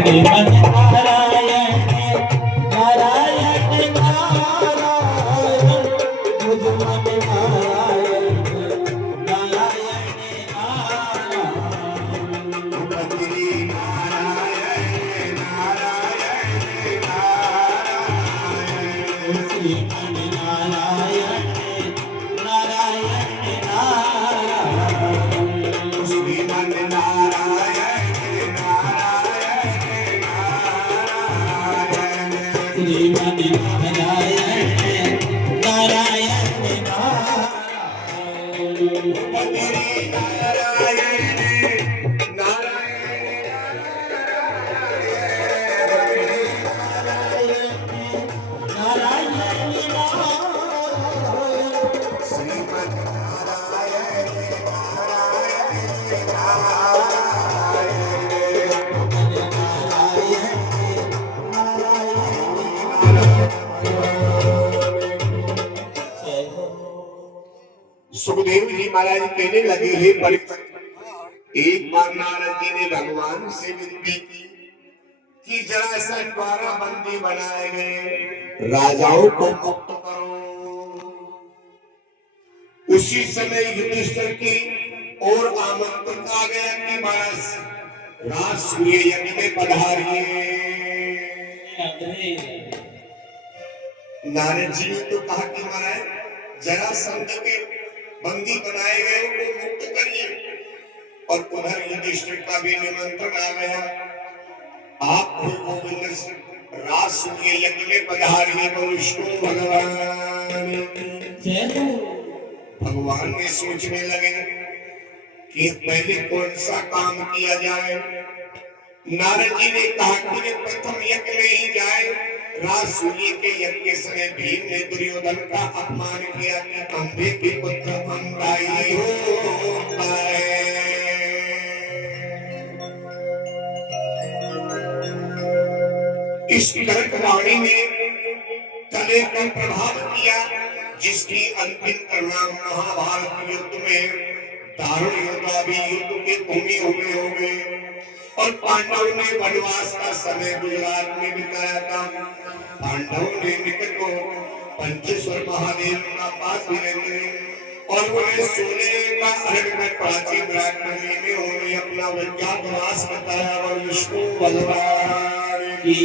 श्रीमन नारायण नारायण नारायण मुझ मन नारायण नारायण नारायण बद्री नारायण नारायण नारायण श्रीमन नारायण नारायण नारायण श्रीमन नारायण नारायण नारायण श्रीमन नारायण नारायण नारायण बद्री नारायण श्रीमन नारायण सुखदेव जी महाराज कहने लगे हे परीक्षित, एक बार नारद जी ने भगवान से विनती की कि जरासंध द्वारा बंदी बनाए गए राजाओं को मुक्त करो। उसी समय युधिष्ठिर की ओर आमंत्रण आ गया कि महाराज राष्ट्रीय यज्ञ में पधारिए। नारद जी ने तो कहा कि महाराज जरासंध के बंदी बनाए गए को मुक्त करिए, और उधर युधिष्ठिर का भी निमंत्रण आ गया, आप गोविंद राष्ट्रीय यज्ञ में पधारिए। विष्णु भगवान भगवान ने सोचने लगे कि पहले कौन सा काम किया जाए। नारद जी ने कहा कि वे प्रथम यज्ञ में ही जाए। राजसूय के यज्ञ समय भीम ने दुर्योधन का अपमान किया कि अंधे के पुत्र अंधाई होता है। इस कर्कवाणी ने कले का प्रभाव किया, जिसकी अंतिम परिणाम महाभारत युद्ध में दारुण योद्धा भी युद्ध के भूमि हुए हो गए, और पांडवों ने वनवास का समय गुजरात में बिताया था। पांडवों ने निकट को पंचेश्वर महादेव का पास भी रहते हैं, और उन्हें सोने का अरण्य में प्राचीन राजनगरी में उन्होंने अपना विज्ञात वास बताया। और विष्णु भगवान की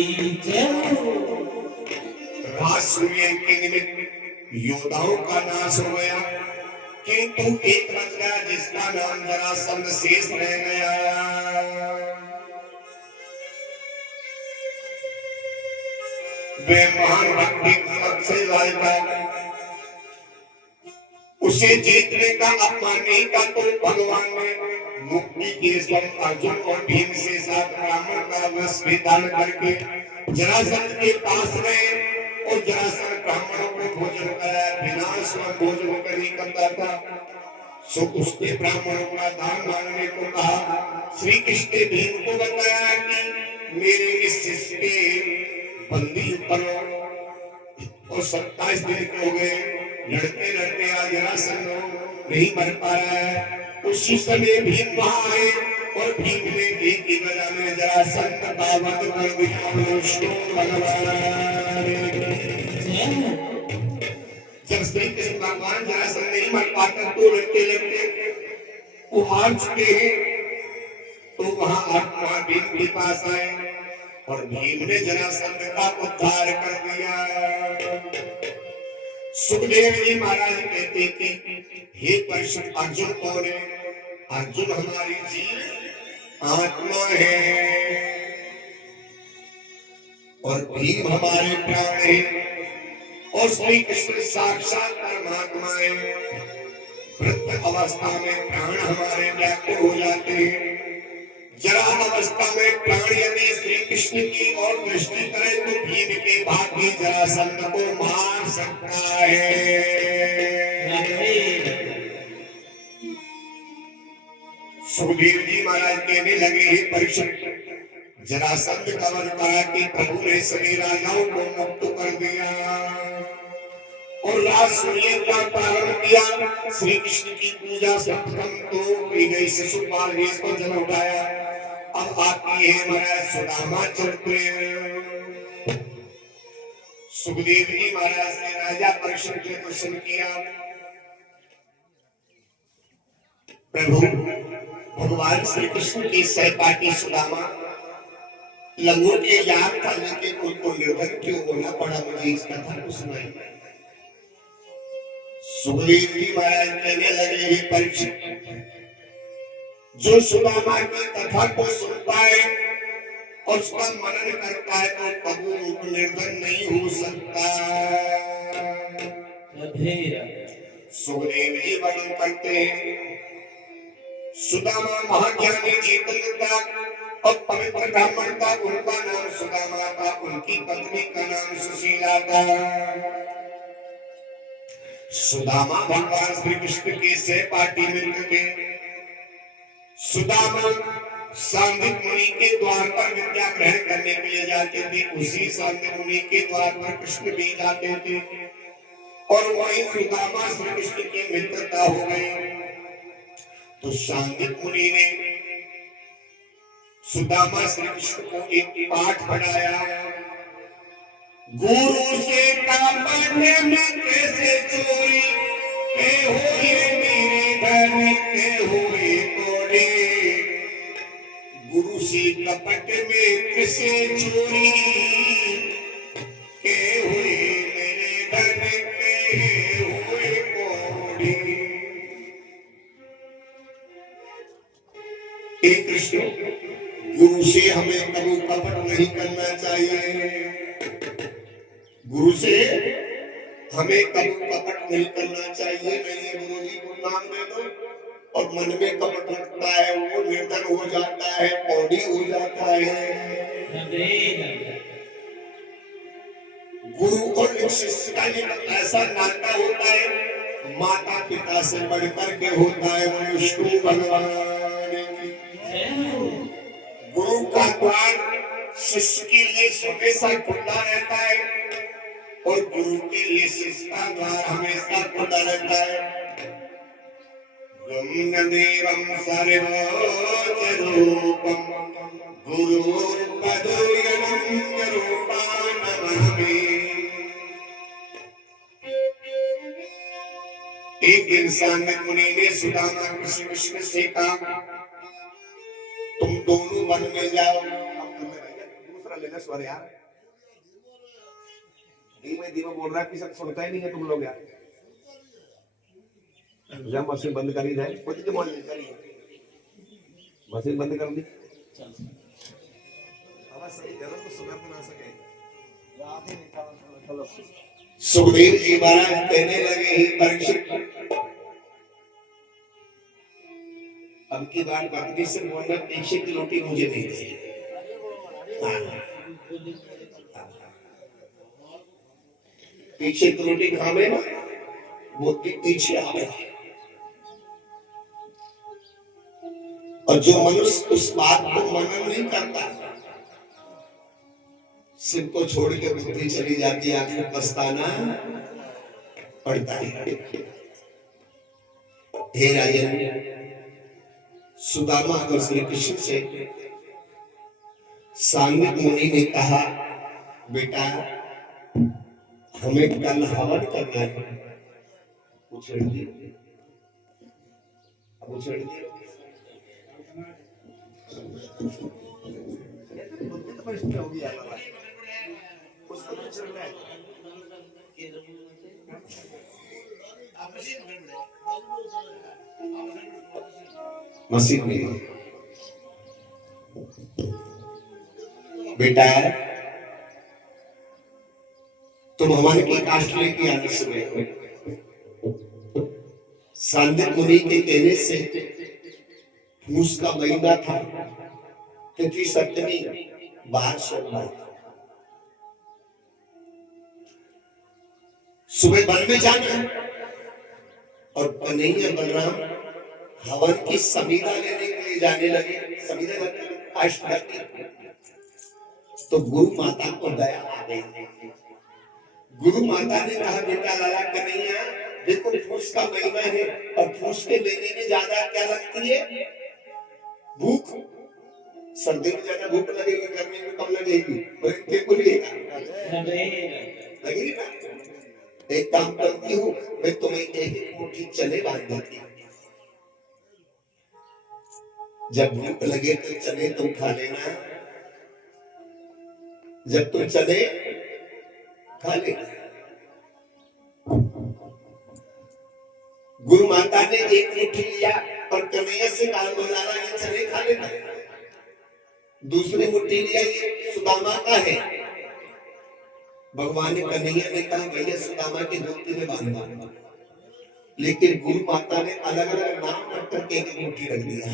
राजसूय के निमित्त योद्धाओं का नाश हो गया, किंतु एक बच गया जिसका नाम जरासंध शेष रह गया। वे महान भक्ति सबसे लायक, उसे जीतने का अपमान नहीं का तो भगवान ने मुक्ति के स्वयं अर्जुन और भीम से साथ ब्राह्मण का वश दान करके जरासंध के पास गए, और जरासंध ब्राह्मणों को भोजन कराया, बिना स्वयं भोजन होकर नहीं करता था। सो उसने ब्राह्मणों का दान मांगने को कहा। श्री कृष्ण ने भीम को बताया कि मेरे इस शिष्य के बंदी करो, और 27 दिन के हो गए, लड़ते लड़ते आज जरासंध नहीं मर पा रहा है। उसी समय भीम वहां आए, और भीम ने एक ही बजा में जरासंध का वध कर दिया। विष्णु भगवान जब श्री कृष्ण भगवान जरासंध नहीं मर पाता तो लड़ते लड़ते वो हार चुके हैं, तो वहां आत्मा भीम के पास आए, और भीम ने जरासंध का उद्धार कर दिया। सुखदेव जी महाराज कहते कि हे परीक्षित, अर्जुन कौन है? अर्जुन हमारी जीव आत्मा है, और भीम हमारे प्राण है, और श्री कृष्ण साक्षात परमात्मा है। वृद्ध अवस्था में प्राण हमारे व्याकुल हो जाते हैं। जरा अवस्था में प्राण यदि श्री कृष्ण की ओर दृष्टि करे तो भीम के भाग्य जरासंध को मार सकता है। सुखदेव जी महाराज कहने लगे हे परीक्षित, जरासंध का वध करा कि प्रभु ने सभी राजाओं को मुक्त कर दिया, और राजसूय का प्रारंभ किया। श्री कृष्ण की पूजा सर्वप्रथम तो की गई, शिशुपाल ने इसको जल उठाया। अब आती है महाराज सुदामा चरित्र। सुखदेव जी महाराज ने राजा परीक्षित के प्रश्न किया, प्रभु भगवान श्री कृष्ण के सहपाठी सुदामा लंगोट के याद था, लेकिन उनको निर्धन क्यों होना पड़ा, मुझे इस कथा को सुनाइए। सुखदेव जी महाराज कहने लगे, हे परीक्षित, जो सुदामा की कथा को सुनता है और उसका मनन करता है तो कभी रूप निर्धन नहीं हो सकता। सुखदेव जी वर्णन करते हैं, सुदामा महाज्ञानी चेतन था और पवित्र ब्राह्मण था, उनका नाम सुदामा था, उनकी पत्नी का नाम सुशीला था। सुदामा भगवान श्री कृष्ण के सहपाठी मित्र थे। सुदामा सांदिक मुनि के द्वार पर विद्या ग्रहण करने के लिए जाते थे, उसी सांदिक मुनि के द्वार पर कृष्ण भी जाते थे और वहीं सुदामा श्री कृष्ण की मित्रता हो गई। तो सांदिक मुनि ने सुदामा श्री कृष्ण को एक पाठ पढ़ाया, गुरु से कामने मित्र से चोरी के हुए मेरे धन के हुए तोड़े, गुरु से कपट मित्र से चोरी के हुए मेरे धन के हुए तोड़े। हे कृष्ण, गुरु से हमें कभी कपट नहीं करना चाहिए, गुरु से हमें कभी कपट नहीं करना चाहिए। नहीं गुरु जी को नाम दे दो और मन में कपट रखता है, वो निर्धन हो जाता है, कौड़ी हो जाता है। गुरु और एक शिष्य का ऐसा नाता होता है, माता पिता से बढ़कर के होता है। वो विष्णु भगवान की गुरु का द्वार शिष्य के लिए हमेशा खुला रहता है और गुरु के लिए शिष्य का द्वार हमेशा खुला रहता है। गम्यदेवं सर्वोच्चरूपं गुरुर्पदोऽनन्यरूपान् नमामि। एक दिन सांदिक मुनि ने सुदामा कृष्ण से कहा, तुम दोनों वन में जाओ। दूसरा लेना स्वर यार, धीमे बोल रहा है, किसी सुनता ही नहीं है तुम लोग यार। जब मशीन बंद करी जाए, मशीन बंद कर दी, सही करो तो सुना बना सके। सुखदेव जी महाराज कहने लगे, हे परीक्षित, अब की बात पत्नी से बोलना, पीछे की रोटी मुझे नहीं दी। पीछे की रोटी खावे ना, वो पीछे आवे। और जो मनुष्य उस बात को मनन नहीं करता, सिर को छोड़ के बुद्धि चली जाती है, आखिर पछताना पड़ता है। हे राजन, सुदामा और श्री कृष्ण से सांदिक मुनि ने कहा, बेटा हमें कल हवन करना है। उछेड़ दिए, अब उछेड़ दिए। मस्जिद में बेटा तुम हमारे की कास्ट लेके आने सुबह। सांदिक मुनि के कहने से फूस का महीना था, तिथि सप्तमी, बाहर सोमवार। सुबह वन में जाना और कन्हैया बलराम हवन की समीधा लेने के लिए जाने लगे। समीधा तो गुरु माता को दया आ गई। गुरु माता ने कहा, बेटा लाला कन्हैया, देखो फूस का महीना है और फूस के महीने में ज्यादा क्या लगती है, भूख। सर्दी में ज्यादा भूख लगेगी, गर्मी में कम लगेगी, बोले बोलिएगा लगेगी ना। एक काम करती हूँ, मैं तुम्हें एक एक मुट्ठी चने बांध देती हूँ, जब भूख लगे तो चने तुम खा लेना, जब तुम चने खा लेना। गुरु माता ने एक मुट्ठी लिया और कन्हैया से कहा मौलाना ये चने खा लेना, दूसरी मुट्ठी लिया ये सुदामा का है। भगवान कन्हैया ने कहा भैया सुदामा की धोती में बांधा, लेकिन गुरु माता ने अलग अलग नाम रख करके एक मुट्ठी रख दिया।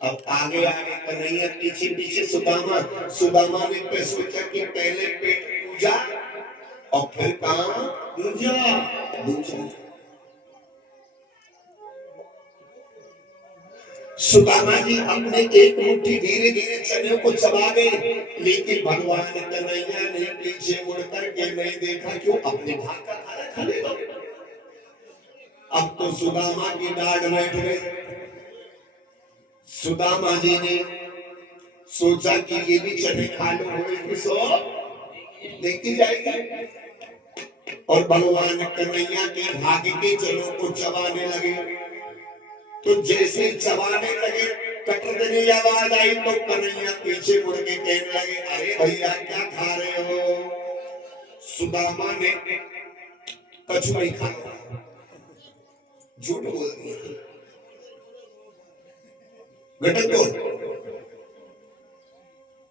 अब आगे आगे कन्हैया, पीछे पीछे सुदामा। सुदामा ने पे सोचा कि पहले पेट पूजा और फिर काम दूजा। सुदामा जी अपने एक मुट्ठी धीरे धीरे चने को चबा गए, लेकिन भगवान कन्हैया ने पीछे मुड़ करके नहीं देखा, क्यों अपने भाग का खाना खा ले दो। अब तो सुदामा की डांट बैठ गई। सुदामा जी ने सोचा कि ये भी चने खा लो, देखी जाएगी। और भगवान कन्हैया के भाग्य के चनों को चबाने लगे, तो जैसे चबाने लगे कटर देने आवाज आई, तो कन्हैया पीछे मुड़ के कहने लगे अरे भैया क्या खा रहे हो। सुदामा ने कछुआ खाया, झूठ बोल दिया, घटक बोल।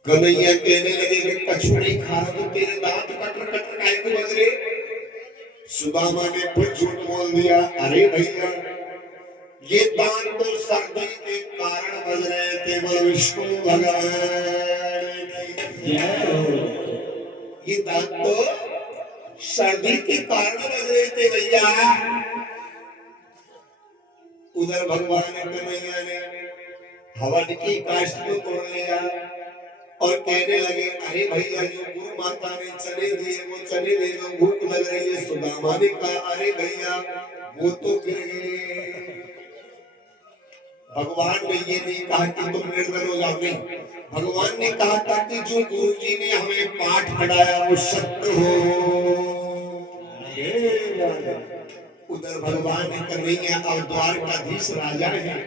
कन्हैया कहने लगे कि कछुआ नहीं खा रहा तो तेरे दांत कटर कटर काहे को बज रहे। सुदामा ने फिर झूठ बोल दिया, अरे भैया ये दांत तो सर्दी के कारण बज रहे थे, बोल विष्णु भगवान की ये दांत तो सर्दी के कारण बज रहे थे भैया। उधर भगवान कन्हैया ने हवन की काष्ठ को तोड़ लिया और कहने लगे अरे भैया जो गुरु माता ने चने दिए वो चने दे दो, भूख लग रही है। सुदामा ने कहा अरे भैया वो तो गिर गए। भगवान ने ये नहीं कहा कि तुम निर्धन हो जाओ, नहीं, भगवान ने कहा था कि जो गुरु जी ने हमें पाठ पढ़ाया वो सत्य हो। उधर भगवान कन्हैया और द्वारकाधीश राजा है,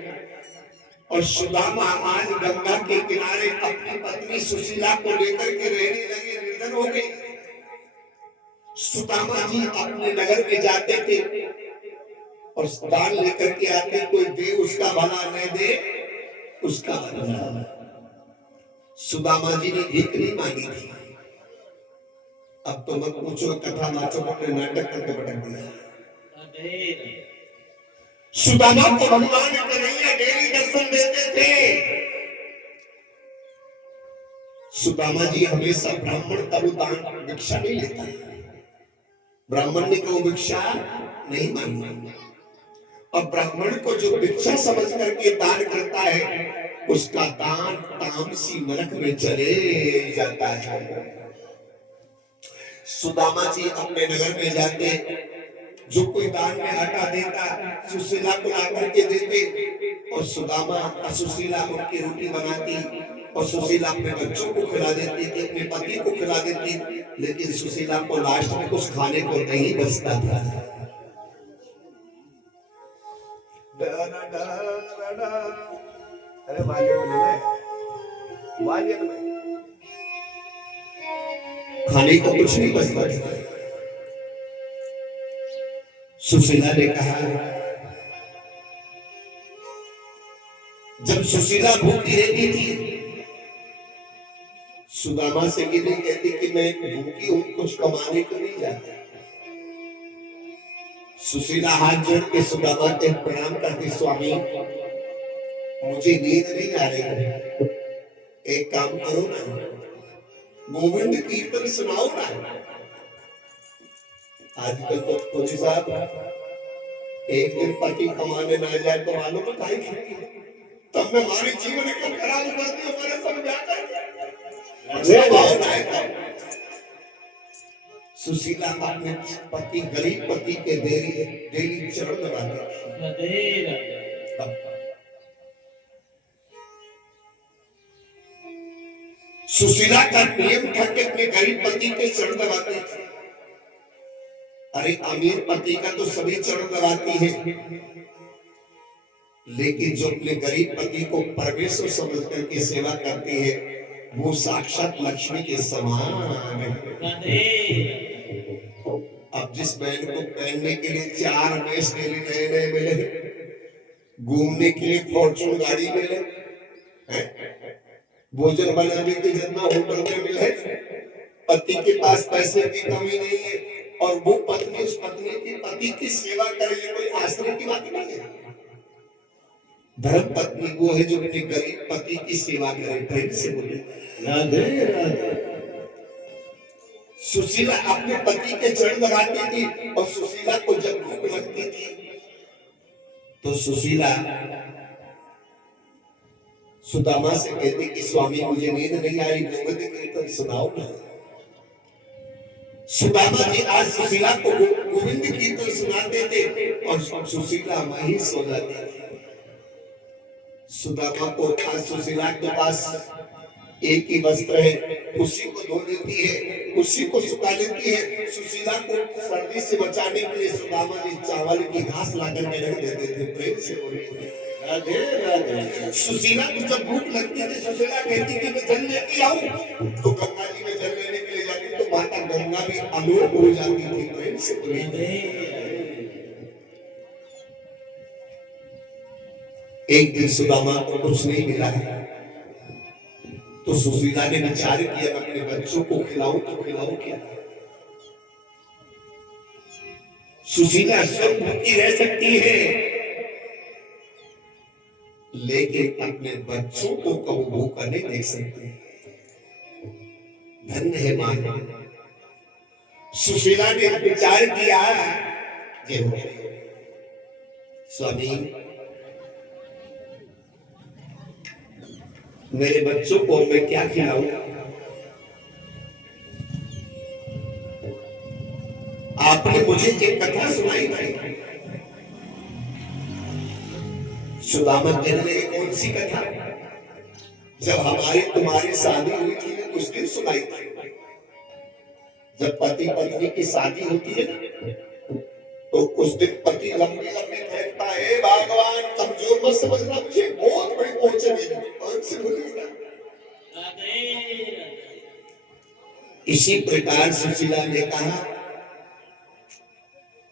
और सुदामा आज गंगा के किनारे अपनी पत्नी सुशीला को लेकर के रहने लगे, निर्धन हो गई। सुदामा जी अपने नगर में जाते थे और दान लेकर के आते, कोई दे उसका भला, न दे उसका भला। सुदामा जी ने भीख नहीं मांगी थी। अब तो मत पूछो, कथा माचो ने नाटक करके भटक दिया। सुदामा को भगवान कन्हैया डेली दर्शन देते थे। सुदामा जी हमेशा ब्राह्मण का दान भिक्षा नहीं लेता, ब्राह्मण ने को भिक्षा नहीं मांगी। और ब्राह्मण को जो भिक्षा समझ करके दान करता है उसका दान तामसी नरक में चले जाता है। सुदामा जी अपने नगर में जाते, जो कोई दान में आटा देता सुशीला को ला करके देते, और सुदामा सुशीला उनकी रोटी बनाती और सुशीला अपने बच्चों को खिला देती थी, अपने पति को खिला देती, लेकिन सुशीला को लास्ट में कुछ खाने को नहीं बचता था। अरे खाने को कुछ नहीं बचता था। सुशीला ने कहा, जब सुशीला भूखी रहती थी सुदामा से ये नहीं कहती कि मैं भूखी हूं, कुछ कमाने को नहीं जाती। सुशीला हाथ जोड़ के सुदामा के प्रणाम करती, स्वामी मुझे नींद नहीं आ रही, एक काम करो ना, गोविंद कीर्तन सुनाओ ना। आजकल तो पुलिस साहब एक दिन पति कमाने ना जाए तो मालूम है भाई, तब मैं हमारे जीवन को खराब करती हूँ, मेरे समझा कर सुशीला अपने पति, गरीब पति के डेली चरण दबाती। सुशीला का नियम था कि अपने गरीब पति के चरण दबाती थी। अरे अमीर पति का तो सभी चरण दबाती है, लेकिन जो अपने गरीब पति को परमेश्वर समझ करके सेवा करती है वो साक्षात लक्ष्मी के समान है। अब जिस बहन को पहनने के लिए 4 मेस डेली नए नए मिले, घूमने के लिए फॉर्चून गाड़ी मिले, भोजन बनाने के जितना होटल में मिले, पति के पास पैसे की कमी नहीं है और वो पत्नी उस पत्नी की पति की सेवा करे, ये कोई आश्चर्य की बात नहीं है। धर्म पत्नी वो है जो अपने गरीब पति की सेवा करे। प्रेम से बोले राधे राधे। सुशीला अपने पति के चरण दबाती थी और सुशीला को जब भूख लगती थी तो सुशीला सुदामा से कहती कि स्वामी मुझे नींद नहीं आ रही, गोविंद कीर्तन सुनाओ ना। सुदामा जी आज सुशीला को गोविंद कीर्तन सुनाते थे और सुशीला वहीं सो जाती थी। सुदामा को आज सुशीला के पास एक ही वस्त्र है, उसी को धो लेती है, उसी को सुखा लेती है। सुशीला को सर्दी से बचाने के लिए सुदामा जी चावल की घास लाकर के रख देते थे। प्रेम से बोलिए राधे राधे। सुशीला को जब भूख लगती थी सुशीला कहती कि मैं जल लेके आऊं, तो गंगा जी में जल लेने के लिए जाती तो माता गंगा भी अलोप हो जाती थी। प्रेम से बोलिए। एक दिन सुदामा को कुछ नहीं मिला तो सुशीला ने विचार किया अपने बच्चों को खिलाऊं तो खिलाऊं क्या। सुशीला सब भूखी रह सकती है लेकिन अपने बच्चों को कभी भूखा नहीं देख सकती। धन्य है मां। सुशीला ने विचार किया स्वामी मेरे बच्चों को मैं क्या खिलाऊं। आपने मुझे एक कथा सुनाई थी। सुदामा कहने लगे कौन सी कथा। जब हमारी तुम्हारी शादी हुई थी ना उस दिन सुनाई थी। जब पति पत्नी की शादी होती है ना तो उस दिन पति लंबी लंबी फेंकता है, भगवान कमजोर मत समझना, मुझे बहुत बड़ी पहुंच है। इसी प्रकार सुशीला ने कहा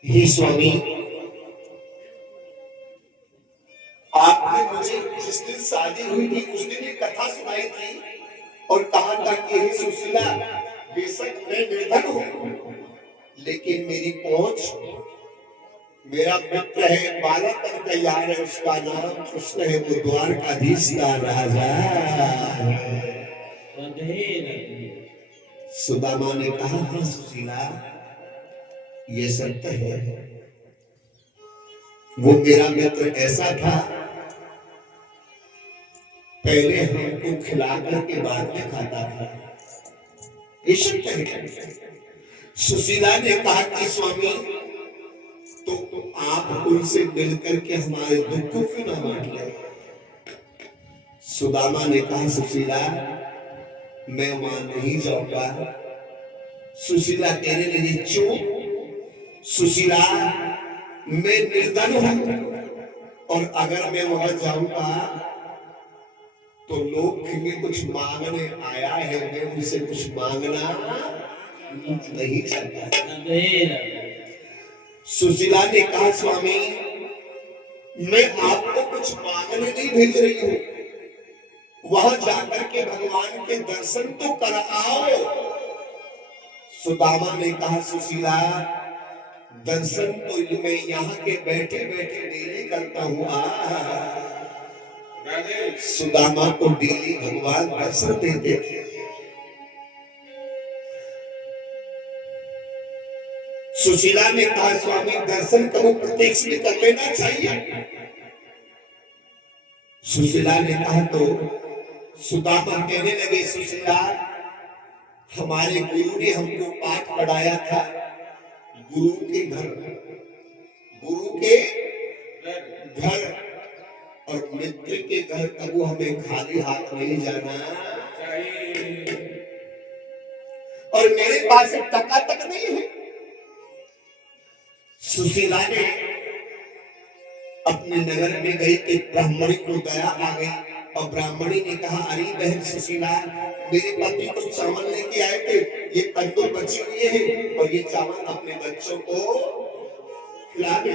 हे स्वामी आपने मुझे जिस दिन शादी हुई थी उस दिन एक कथा सुनाई थी और कहा था कि हे सुशीला बेशक मैं निर्धन हूं लेकिन मेरी पहुंच, मेरा मित्र है, बालापन का यार है, उसका नाम कृष्ण है, वो द्वारकाधीश का राजा। सुदामा ने कहा हाँ सुशीला ये सत्य है, वो मेरा मित्र ऐसा था पहले हमको खिला करके बाद में खाता था। ये सत्य है। सुशीला ने कहा कि स्वामी तो आप उनसे मिलकर के हमारे दुख को क्यों ना बांट ले। सुदामा ने कहा सुशीला मैं वहां नहीं जाऊंगा। सुशीला कहने लगी क्यों। सुशीला मैं निर्धन हूं और अगर मैं वहां जाऊंगा तो लोग कहेंगे कुछ मांगने आया है, मैं उनसे कुछ मांगना नहीं चाहता। सुशीला ने कहा स्वामी मैं आपको कुछ मांगने नहीं भेज रही हूं, वहां जाकर के भगवान के दर्शन तो कर आओ। सुदामा ने कहा सुशीला दर्शन तो मैं यहाँ के बैठे बैठे डेली करता हूँ। सुदामा को डेली भगवान दर्शन देते थे। सुशीला ने कहा स्वामी दर्शन करो प्रत्यक्ष भी कर लेना चाहिए। सुशीला ने कहा तो सुदामा कहने लगे सुशीला हमारे गुरु ने हमको पाठ पढ़ाया था, गुरु के घर और मित्र के घर कबू हमें खाली हाथ नहीं जाना चाहिए। और मेरे पास एक टका तक नहीं है। सुशीला ने अपने नगर में गई, एक ब्राह्मणी को दया आ गई और ब्राह्मणी ने कहा, अरे बहन सुशीला, मेरे पति को चावल लेके आए थे, ये तंदूर बचे हुए हैं और ये चावल अपने बच्चों को खिला दे।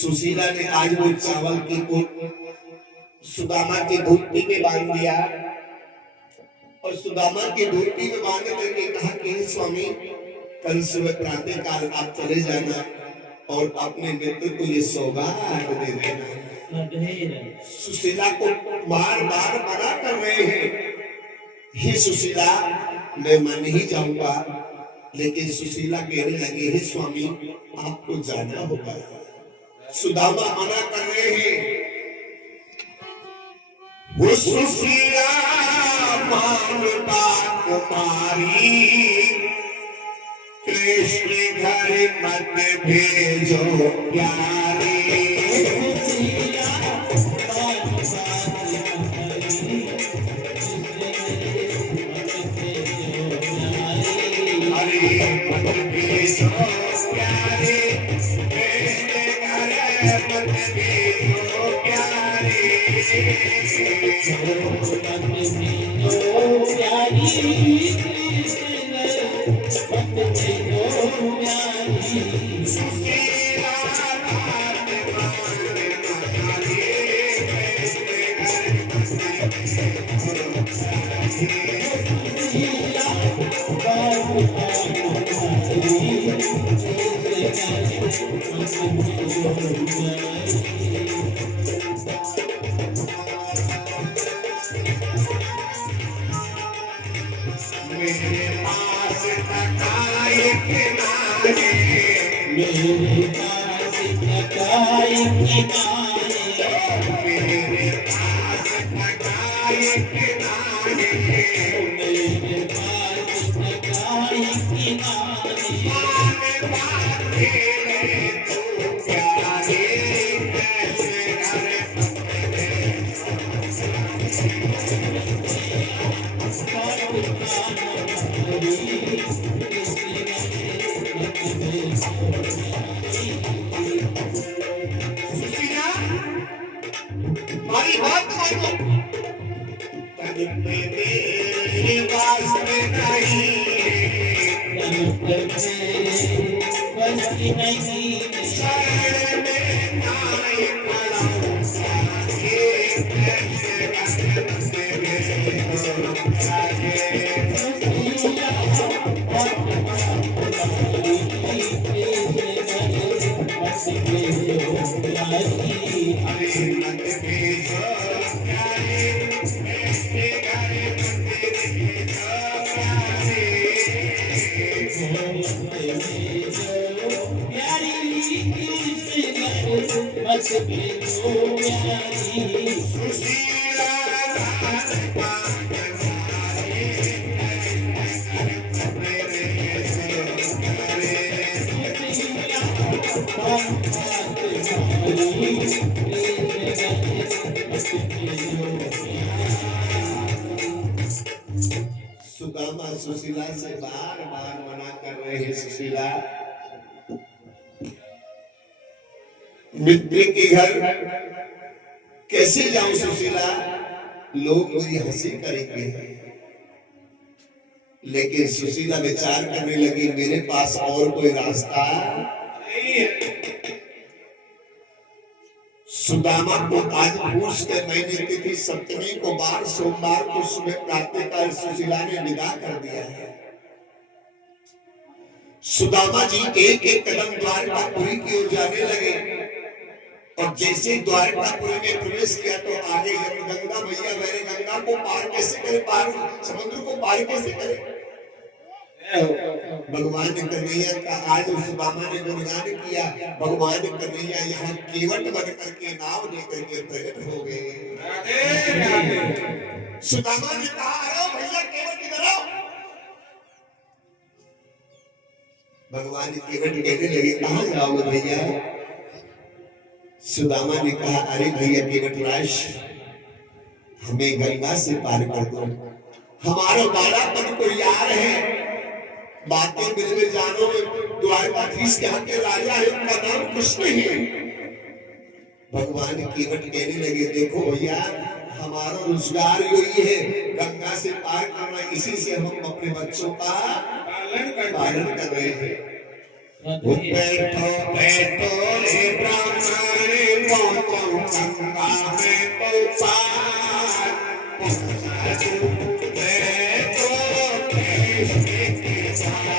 सुशीला ने आज वो चावल की सुदामा की धोती में बांध दिया और सुदामा की धोती में बांध करके कहा कि स्वामी, कल सुबह प्रातः काल आप चले जाना और अपने मित्र को ये सौगात दे देना। सुशीला को बार बार मना कर रहे हैं, हे सुशीला मैं मन ही जाऊंगा, लेकिन सुशीला कहने लगे, हे स्वामी आपको जाना होगा। सुदामा मना कर रहे हैं, वो सुशीला मानता कुमारी, कृष्ण घर मत भेजो प्यारी। अरे मत भेजो प्यारे, कृष्ण घर मत भेजो प्यारे। मेरे पास टकाए किनारे, मेरे पास टकाए किनारे, मेरे पास टकाए किनारे, मेरे पास टकाए किनारे। मान बातें तू प्यारे, कैसे सुशीला, हमारी बात मानो, तन पे मेरे वास्ते नहीं, शरण में नाई पड़ाऊं साथे, कैसे सुदामा सुशीला से बार बार मना कर रहे हैं, सुशीला मित्र के घर कैसे जाऊं सुशीला, लोग मुझे हंसी करेंगे। लेकिन सुशीला विचार करने लगी, मेरे पास और कोई रास्ता नहीं है। सुदामा को आज पूछ के मैंने तिथि सप्तमी को बार सोमवार को सुबह प्रातःकाल सुशीला ने विदा कर दिया है। सुदामा जी एक एक कदम द्वारकापुरी की ओर जाने लगे और जैसे द्वारकापुरी में प्रवेश किया तो आगे गंगा मैया बहरे, गंगा को पार कैसे करे, पार समुद्र को पार कैसे करे। भगवान कन्हैया का आज सुदामा ने गुणगान किया, भगवान कन्हैया यहाँ केवट बन करके नाव लेकर के प्रकट हो गए। सुदामा ने कहा, अरे भैया केवट इधर आओ। भगवान केवट कहने लगे, कहाँ जाओगे भैया। सुदामा ने कहा, अरे भैया केवट राज, हमें गंगा से पार कर दो। हमारा बालापन को यार है, बातें दिल में जानो। द्वारकाधीश के यहाँ के राजा है, उनका नाम कृष्ण है। भगवान केवट कहने लगे, देखो भैया हमारा रोजगार यही है, गंगा से पार करना, इसी से हम अपने बच्चों का पालन कर रहे हैं। बैठो बैठो रे ब्राह्मण, पहुंचो गंगा में तो पार। बैठो कृष्ण के पार।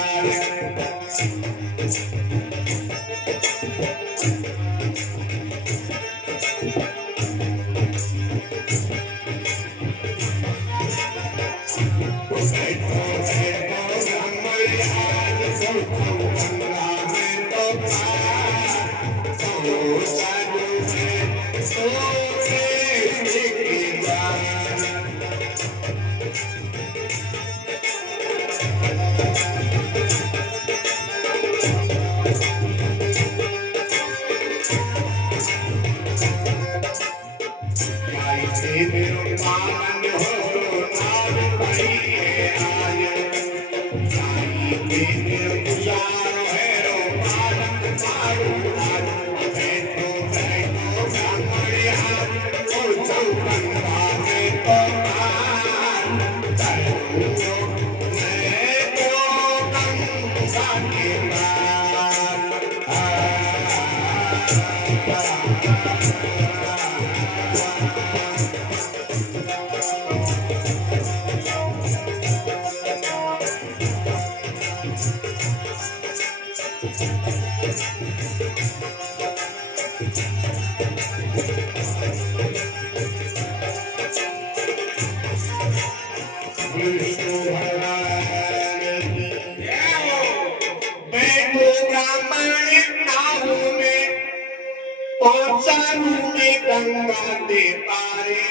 गंगा दे पारे,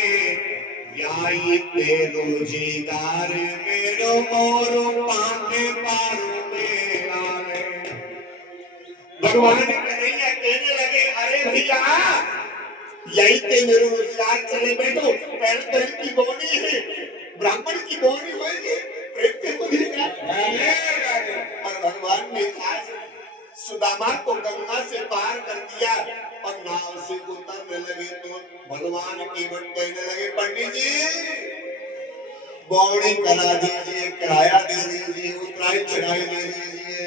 याई ते रोजीदार मेरो मोरो पांडे पारो में आवे। भगवान कन्हैया कहने लगे, अरे भैया यही ते मेरो रोजगार चले बैठो। पहले की बोनी है, ब्राह्मण की बोनी होगी, प्रेम के बोलेगा। और भगवान ने आज सुदामा को गंगा से पार कर दिया और नाव से उतरने लगे तो भगवान केवट कहने लगे, पंडित जी बौड़ी करा दीजिए, किराया दे दीजिए, उतराई चढ़ाई दे दीजिए।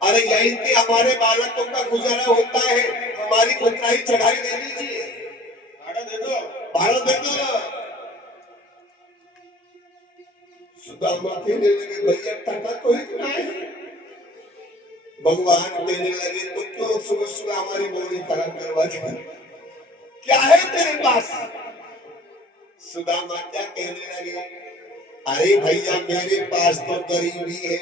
अरे यही से हमारे बालकों का गुजारा होता है, हमारी उतराई चढ़ाई दे दीजिए, भाड़ा दे दो, भाड़ा दे दो। सुदामा कहने लगे, भैया टका तो है कि नहीं? भगवान कहने लगे, तो क्यों सुबह सुबह हमारी बोली खराब करवा दी? क्या है तेरे पास? सुदामा क्या कहने लगे, अरे भैया मेरे पास तो गरीबी है।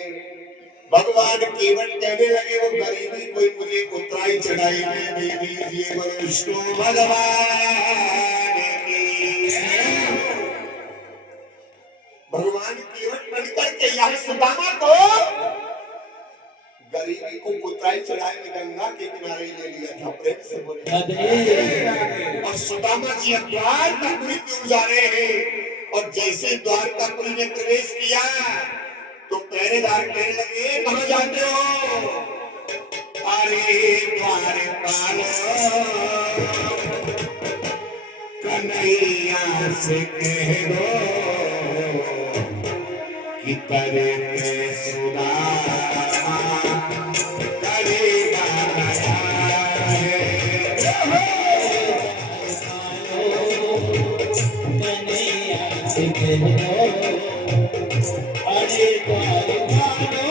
भगवान केवट कहने लगे, वो गरीबी कोई मुझे उतराई चढ़ाई में दे दीजिए। विष्णु भगवान की भगवान केवट बनकर के यहाँ सुदामा को गरीबी को उतराई चढ़ाई में गंगा के किनारे ले लिया था। प्रेम से बोले। और सुदामा जी द्वारकापुरी की ओर जा रहे हैं और जैसे द्वारकापुरी ने प्रवेश किया तो पहरेदार कहने लगे, कहाँ जाते हो? अरे द्वारपाल कन्हैया से कह दो कि करे पे सुदामा करेगा कन्हैया से कह दो, अरे द्वारपालो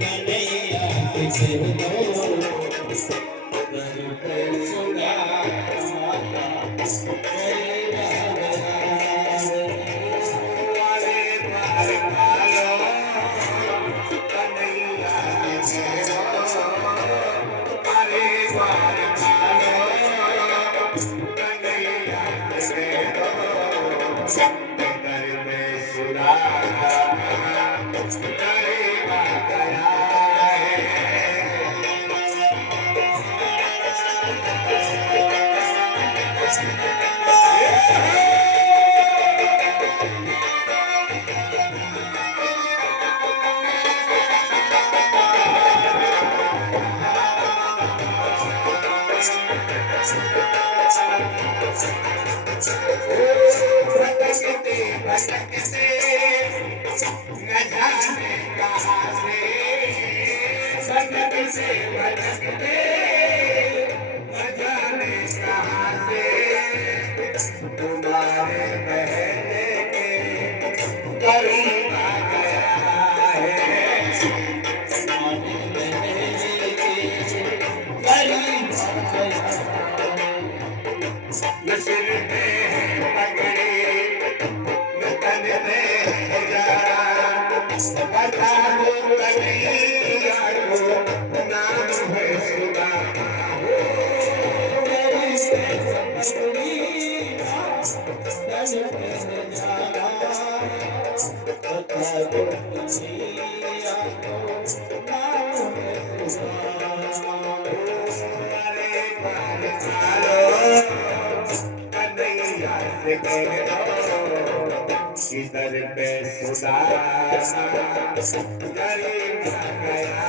कन्हैया से कह दो, करे पे सुदामा भटकते भटकते न जाने कहाँ से, भटकते भटकते न जाने कहाँ से तुम्हारे बहने के करीब आ गया है। न सिर में है पगड़ी, न तन में है जरा, बता दो कन्हैया को नाम है सुना। इधर पे सुदामा गरीब गया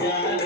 Yeah.